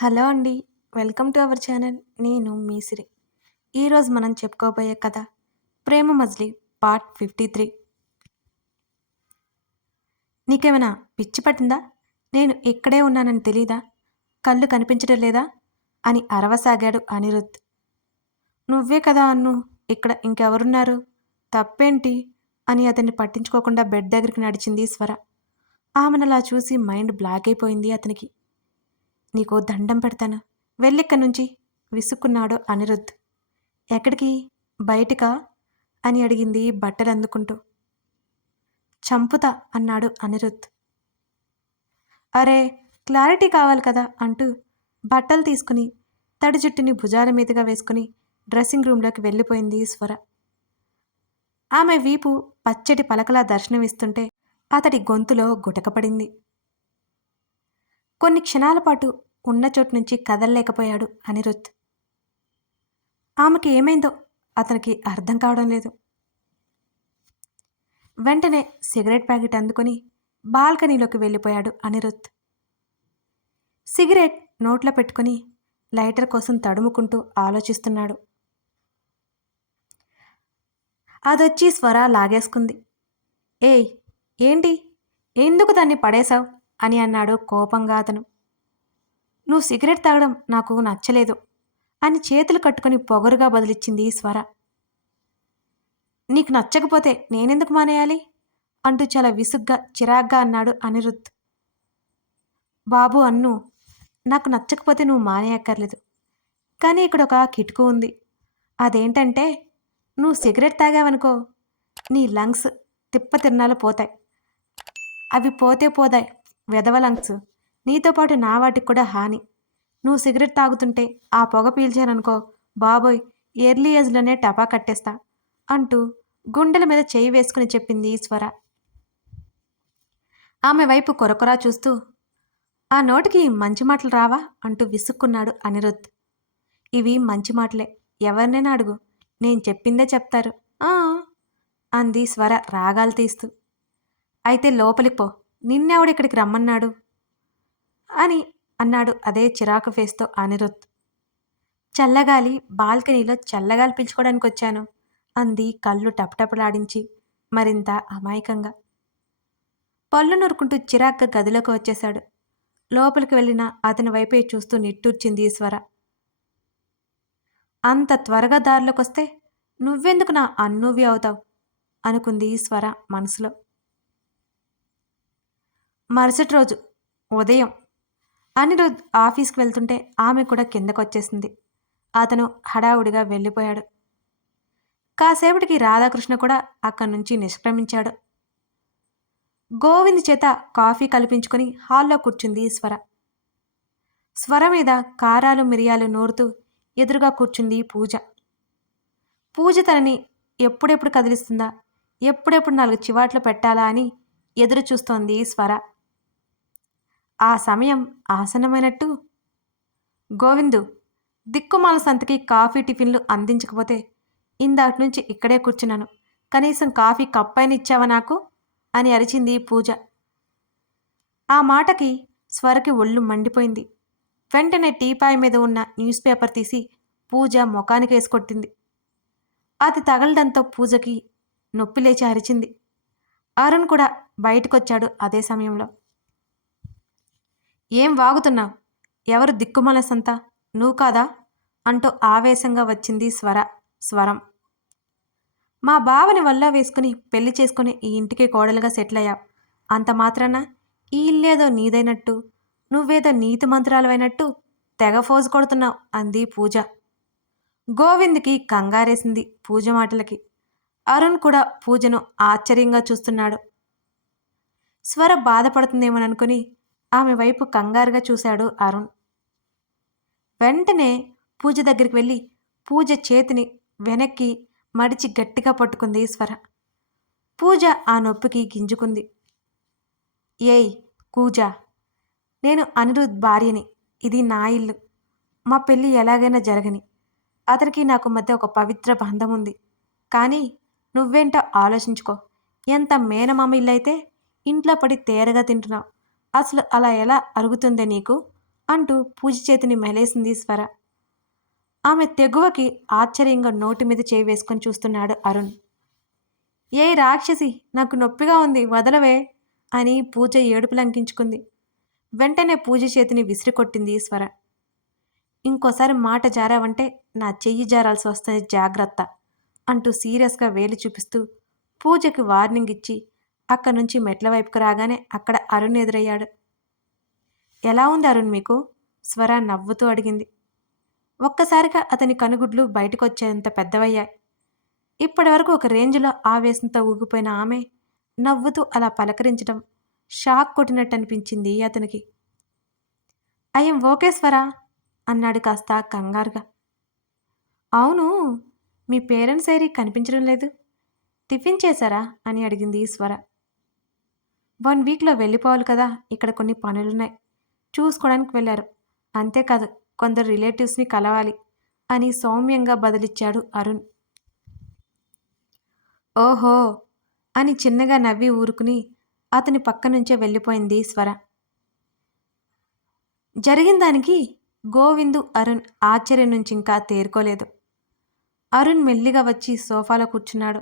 Hello అండి welcome to our channel. నేను మీసిరి ఈరోజు మనం చెప్పుకోబోయే కథ Prema Majili part fifty three. నీకేమైనా పిచ్చి పట్టిందా? నేను ఇక్కడే ఉన్నానని తెలీదా? కళ్ళు కనిపించడం లేదా? అని అరవసాగాడు అనిరుద్ధ్ నువ్వే కదా అన్ను ఇక్కడ ఇంకెవరున్నారు? తప్పేంటి? అని అతన్ని పట్టించుకోకుండా బెడ్ దగ్గరికి నడిచింది స్వర. ఆమెనలా చూసి మైండ్ బ్లాక్ అయిపోయింది అతనికి. నీకో దండం పెడతాను. వెళ్ళిక్కడి నుంచి విసుక్కున్నాడు అనిరుద్ధ్. ఎక్కడికి? బయటికా? అని అడిగింది బట్టలు అందుకుంటూ చంపుతా అన్నాడు అనిరుద్ధ్. అరే క్లారిటీ కావాలి కదా అంటూ బట్టలు తీసుకుని తడి జుట్టుని భుజాల మీదుగా వేసుకుని డ్రెస్సింగ్ రూమ్లోకి వెళ్ళిపోయింది స్వర. ఆమె వీపు పచ్చటి పలకలా దర్శనమిస్తుంటే అతడి గొంతులో గుటకపడింది. కొన్ని క్షణాల పాటు ఉన్న చోటు నుంచి కదలలేకపోయాడు అనిరుద్. ఆమెకి ఏమైందో అతనికి అర్థం కావడం లేదు. వెంటనే సిగరెట్ ప్యాకెట్ అందుకుని బాల్కనీలోకి వెళ్ళిపోయాడు అనిరుద్. సిగరెట్ నోట్లో పెట్టుకుని లైటర్ కోసం తడుముకుంటూ ఆలోచిస్తున్నాడు. అదొచ్చి స్వర లాగేసుకుంది. ఏయ్ ఏంటి? ఎందుకు దాన్ని పడేశావు? అని అన్నాడు కోపంగా అతను. నువ్వు సిగరెట్ తాగడం నాకు నచ్చలేదు అని చేతులు కట్టుకుని పొగరుగా బదిలిచ్చింది స్వర. నీకు నచ్చకపోతే నేనెందుకు మానేయాలి? అంటూ చాలా విసుగ్గా చిరాగ్గా అన్నాడు అనిరుద్ బాబు అన్ను నాకు నచ్చకపోతే నువ్వు మానేయక్కర్లేదు. కానీ ఇక్కడ ఒక కిటుకు ఉంది. అదేంటంటే నువ్వు సిగరెట్ తాగావనుకో నీ లంగ్స్ తిప్ప తిరణాలు పోతాయి. అవి పోతే పోదాయి వెధవ లంగ్స్. నీతో పాటు నా వాటికి కూడా హాని. నువ్వు సిగరెట్ తాగుతుంటే ఆ పొగ పీల్చాననుకో బాబోయ్ ఎర్లీ ఏజ్లోనే టపా కట్టేస్తా అంటూ గుండెల మీద చేయి వేసుకుని చెప్పింది స్వర ఆమె వైపు కొరకొరా చూస్తూ ఆ నోటికి మంచి మాటలు రావా? అంటూ విసుక్కున్నాడు అనిరుద్. ఇవి మంచి మాటలే. ఎవరినైనా అడుగు. నేను చెప్పిందే చెప్తారు. "ఆ" అంది స్వర రాగాలు తీస్తూ. అయితే లోపలికి పో. నిన్నెవడు ఇక్కడికి రమ్మన్నాడు? అని అన్నాడు అదే చిరాకు ఫేస్తో అనిరుద్ చల్లగాలి బాల్కనీలో చల్లగాలి పీల్చుకోవడానికి వచ్చాను అంది కళ్ళు టపటపలాడించి మరింత అమాయకంగా. పళ్ళు నూరుకుంటూ చిరాగ్గా గదిలోకి వచ్చేశాడు. లోపలికి వెళ్ళిన అతని వైపే చూస్తూ నిట్టూర్చింది ఈశ్వర. అంత త్వరగా దారిలోకి వస్తే నువ్వెందుకు నా అన్నువి అవుతావు? అనుకుంది ఈశ్వర మనసులో. మరుసటి రోజు ఉదయం అనిరుద్ ఆఫీస్కి వెళ్తుంటే ఆమె కూడా కిందకు వచ్చేసింది అతను హడావుడిగా వెళ్ళిపోయాడు. కాసేపటికి రాధాకృష్ణ కూడా అక్కడి నుంచి నిష్క్రమించాడు. గోవింద్ చేత కాఫీ కల్పించుకుని హాల్లో కూర్చుంది స్వర. స్వర మీద కారాలు మిరియాలు నూరుతూ ఎదురుగా కూర్చుంది పూజ. పూజ తనని ఎప్పుడెప్పుడు కదిలిస్తుందా ఎప్పుడెప్పుడు నాలుగు చివాట్లు పెట్టాలా అని ఎదురు చూస్తోంది స్వర. ఆ సమయం ఆసన్నమైనట్టు? గోవిందు దిక్కుమాల సంతకి కాఫీ టిఫిన్లు అందించకపోతే ఇందాటి నుంచి ఇక్కడే కూర్చున్నాను. కనీసం కాఫీ కప్పైన ఇచ్చావా నాకు? అని అరిచింది పూజ. ఆ మాటకి స్వరకి ఒళ్ళు మండిపోయింది. వెంటనే టీపాయ్ మీద ఉన్న న్యూస్ పేపర్ తీసి పూజ ముఖానికి వేసుకొట్టింది అది తగలడంతో పూజకి నొప్పి లేచి అరిచింది. అరుణ్ కూడా బయటకొచ్చాడు అదే సమయంలో. ఏం వాగుతున్నా? ఎవరు దిక్కుమలసంతా నువ్వు కాదా? అంటూ ఆవేశంగా వచ్చింది స్వర స్వరం. మా బావని వల్ల వేసుకుని పెళ్ళి చేసుకుని ఈ ఇంటికి కోడలుగా సెటిల్ అయ్యావు అంత మాత్రాన? ఈ ఇల్లేదో నీదైనట్టు? నువ్వేదో నీతి మంత్రాలవైనట్టు? తెగ ఫోజు కొడుతున్నావు అంది పూజ. గోవింద్కి కంగారేసింది పూజ మాటలకి. అరుణ్ కూడా పూజను ఆశ్చర్యంగా చూస్తున్నాడు. స్వర బాధపడుతుందేమోననుకుని ఆమె వైపు కంగారుగా చూశాడు అరుణ్. వెంటనే పూజ దగ్గరికి వెళ్ళి పూజ చేతిని వెనక్కి మడిచి గట్టిగా పట్టుకుంది స్వర పూజ ఆ నొప్పికి గింజుకుంది. ఏయ్ కూజ నేను అనిరుద్ భార్యని ఇది నా ఇల్లు. మా పెళ్ళి ఎలాగైనా జరగని. అతనికి నాకు మధ్య ఒక పవిత్ర బంధం ఉంది. కానీ నువ్వేంటో ఆలోచించుకో. ఎంత మేనమామ ఇల్లైతే ఇంట్లో పడి తేరగా తింటున్నావు. అసలు అలా ఎలా అరుగుతుందే నీకు? అంటూ పూజ చేతిని మెలేసింది స్వర. ఆమె తెగువకి ఆశ్చర్యంగా నోటి మీద చేయి వేసుకొని చూస్తున్నాడు అరుణ్. ఏ రాక్షసి నాకు నొప్పిగా ఉంది వదలవే అని పూజ ఏడుపు లంకించుకుంది. వెంటనే పూజ చేతిని విసిరికొట్టింది స్వర. ఇంకోసారి మాట జారావంటే నా చెయ్యి జారాల్సి వస్తుంది జాగ్రత్త అంటూ సీరియస్గా వేలు చూపిస్తూ పూజకి వార్నింగ్ ఇచ్చి అక్కడి నుంచి మెట్ల వైపుకు రాగానే అక్కడ అరుణ్ ఎదురయ్యాడు. ఎలా ఉంది అరుణ్ మీకు? స్వర నవ్వుతూ అడిగింది. ఒక్కసారిగా అతని కనుగుడ్లు బయటకొచ్చేంత పెద్దవయ్యాయి. ఇప్పటివరకు ఒక రేంజ్లో ఆవేశంతో ఊగిపోయిన ఆమె నవ్వుతూ అలా పలకరించడం షాక్ కొట్టినట్టు అనిపించింది అతనికి. అయ్యం ఓకే స్వరా అన్నాడు కాస్త కంగారుగా. అవును మీ పేరెంట్స్ ఏరి కనిపించడం లేదు. టిఫిన్ చేశారా? అని అడిగింది స్వర. వన్ వీక్లో వెళ్ళిపోవాలి కదా ఇక్కడ కొన్ని పనులున్నాయి. చూసుకోవడానికి వెళ్ళారు. అంతేకాదు కొందరు రిలేటివ్స్ని కలవాలి అని సౌమ్యంగా బదిలిచ్చాడు అరుణ్. ఓహో! అని చిన్నగా నవ్వి ఊరుకుని అతని పక్క నుంచే వెళ్ళిపోయింది స్వర. జరిగిన దానికి గోవిందు అరుణ్ ఆశ్చర్యం నుంచి ఇంకా తేరుకోలేదు. అరుణ్ మెల్లిగా వచ్చి సోఫాలో కూర్చున్నాడు.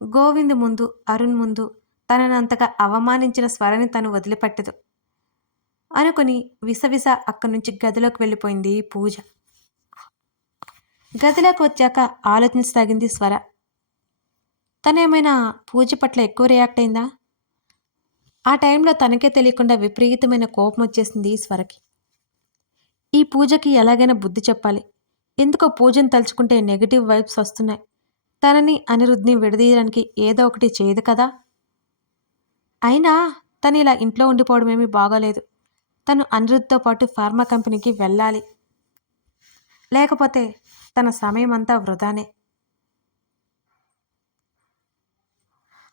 గోవింద్ ముందు అరుణ్ ముందు తననంతగా అవమానించిన స్వరని తను వదిలిపెట్టదు. అనుకుని విసవిస అక్కడి నుంచి గదిలోకి వెళ్ళిపోయింది పూజ. గదిలోకి వచ్చాక ఆలోచించసాగింది స్వర. తనేమైనా పూజ పట్ల ఎక్కువ రియాక్ట్ అయిందా? ఆ టైంలో తనకే తెలియకుండా విపరీతమైన కోపం వచ్చేసింది స్వరకి. ఈ పూజకి ఎలాగైనా బుద్ధి చెప్పాలి. ఎందుకో పూజను తలుచుకుంటే నెగిటివ్ వైబ్స్ వస్తున్నాయి. తనని అనిరుద్ధిని విడదీయడానికి ఏదో ఒకటి చేయదు కదా? అయినా తను ఇలా ఇంట్లో ఉండిపోవడం ఏమీ బాగోలేదు. తను అనిరుద్ధ్తో పాటు ఫార్మా కంపెనీకి వెళ్ళాలి. లేకపోతే తన సమయం అంతా వృధానే.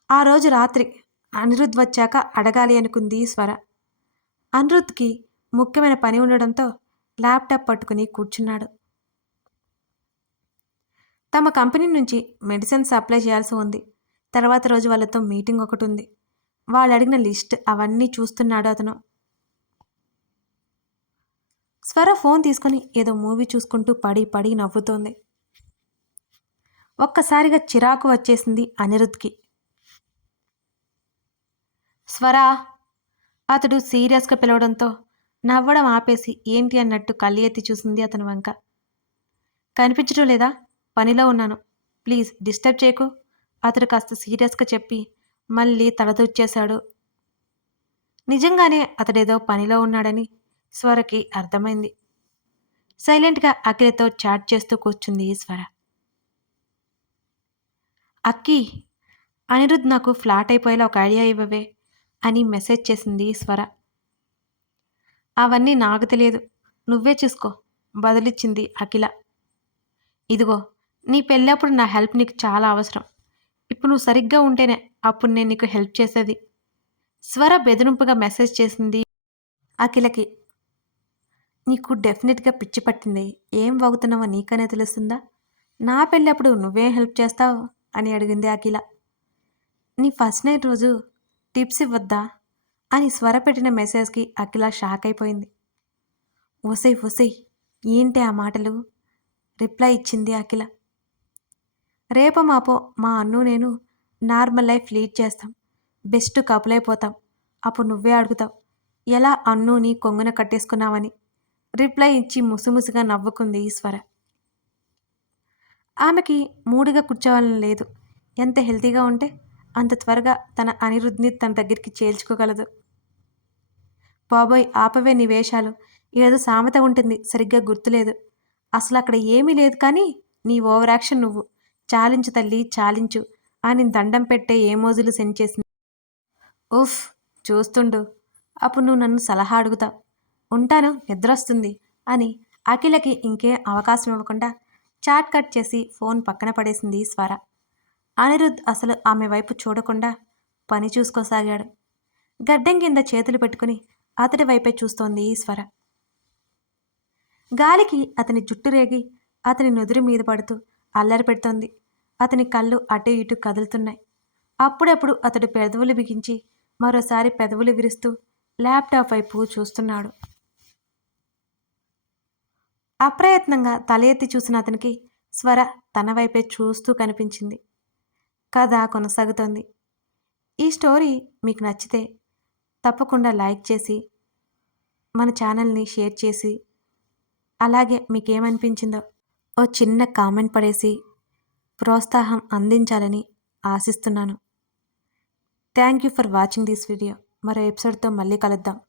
ఆ రోజు రాత్రి అనిరుద్ధ్ వచ్చాక అడగాలి అనుకుంది స్వర. అనిరుద్ధ్కి ముఖ్యమైన పని ఉండడంతో ల్యాప్టాప్ పట్టుకుని కూర్చున్నాడు. తమ కంపెనీ నుంచి మెడిసిన్స్ అప్లై చేయాల్సి ఉంది. తర్వాత రోజు వాళ్ళతో మీటింగ్ ఒకటి ఉంది. వాళ్ళు అడిగిన లిస్ట్ అవన్నీ చూస్తున్నాడు అతను. స్వర ఫోన్ తీసుకొని ఏదో మూవీ చూసుకుంటూ పడి పడి నవ్వుతోంది. ఒక్కసారిగా చిరాకు వచ్చేసింది అనిరుద్ధ్కి స్వరా అతడు సీరియస్గా పిలవడంతో నవ్వడం ఆపేసి ఏంటి అన్నట్టు కళ్ళు ఎత్తి చూసింది అతని వంక. కనిపించడం లేదా? పనిలో ఉన్నాను. ప్లీజ్ డిస్టర్బ్ చేయకు. అతడు కాస్త సీరియస్గా చెప్పి మళ్ళీ తలదొచ్చేశాడు నిజంగానే అతడేదో పనిలో ఉన్నాడని స్వరకి అర్థమైంది. సైలెంట్గా అఖిలతో చాట్ చేస్తూ కూర్చుంది స్వర. అక్కి అనిరుద్ నాకు ఫ్లాట్ అయిపోయేలా ఒక ఐడియా ఇవ్వవే అని మెసేజ్ చేసింది స్వర. అవన్నీ నాకు తెలియదు. నువ్వే చూసుకో బదులిచ్చింది అఖిల. ఇదిగో నీ పెళ్ళప్పుడు నా హెల్ప్ నీకు చాలా అవసరం. ఇప్పుడు నువ్వు సరిగ్గా ఉంటేనే అప్పుడు నేను నీకు హెల్ప్ చేసేది. స్వర బెదిరింపుగా మెసేజ్ చేసింది అఖిలకి. నీకు డెఫినెట్గా పిచ్చి పట్టింది. ఏం వాగుతున్నావో నీకనే తెలుస్తుందా? నా పెళ్ళప్పుడు నువ్వేం హెల్ప్ చేస్తావు? అని అడిగింది అఖిల. నీ ఫస్ట్ నైట్ రోజు టిప్స్ ఇవ్వద్దా? అని స్వర పెట్టిన మెసేజ్కి అఖిల షాక్ అయిపోయింది. ఒసై ఒసై ఏంటి ఆ మాటలు? రిప్లై ఇచ్చింది అఖిల. రేపో మాపో మా అన్ను నేను నార్మల్ లైఫ్ లీడ్ చేస్తాం. బెస్ట్ కపుల్ అయిపోతాం. అప్పుడు నువ్వే అడుగుతావు ఎలా అన్నుని కొంగున కట్టేసుకున్నావని? రిప్లై ఇచ్చి ముసుముసుగా నవ్వుకుంది ఈశ్వర. ఆమెకి మూడుగా కూర్చోవాలని లేదు. ఎంత హెల్తీగా ఉంటే అంత త్వరగా తన అనిరుద్ధిని తన దగ్గరికి చేల్చుకోగలదు. బాబోయ్ ఆపవే నీ వేషాలు. ఏదో సామెత ఉంటుంది సరిగ్గా గుర్తులేదు. అసలు అక్కడ ఏమీ లేదు కానీ నీ ఓవరాక్షన్ నువ్వు. చాలించు తల్లి చాలించు. అని దండం పెట్టే ఏమోజులు సెండ్ చేసింది ఉఫ్ చూస్తుండు. అప్పుడు నువ్వు నన్ను సలహా అడుగుతా. ఉంటాను నిద్రొస్తుంది అని అఖిలకి ఇంకే అవకాశం ఇవ్వకుండా చాట్ కట్ చేసి ఫోన్ పక్కన పడేసింది స్వర. అనిరుద్ అసలు ఆమె వైపు చూడకుండా పని చూసుకోసాగాడు. గడ్డం కింద చేతులు పెట్టుకుని అతడి వైపే చూస్తోంది స్వర. గాలికి అతని జుట్టు రేగి అతని నుదురు మీద పడుతూ అల్లరి పెడుతోంది. అతని కళ్ళు అటు ఇటు కదులుతున్నాయి. అప్పుడప్పుడు అతడు పెదవులు బిగించి మరోసారి పెదవులు విరుస్తూ ల్యాప్టాప్ వైపు చూస్తున్నాడు. అప్రయత్నంగా తల ఎత్తి చూసిన అతనికి స్వర తన వైపే చూస్తూ కనిపించింది. కథ కొనసాగుతోంది. ఈ స్టోరీ మీకు నచ్చితే తప్పకుండా లైక్ చేసి మన ఛానల్ని షేర్ చేసి అలాగే మీకేమనిపించిందో ఓ చిన్న కామెంట్ పడేసి ప్రోత్సాహం అందించాలని ఆశిస్తున్నాను. Thank you for watching this video. మరో ఎపిసోడ్తో మళ్ళీ కలుద్దాం.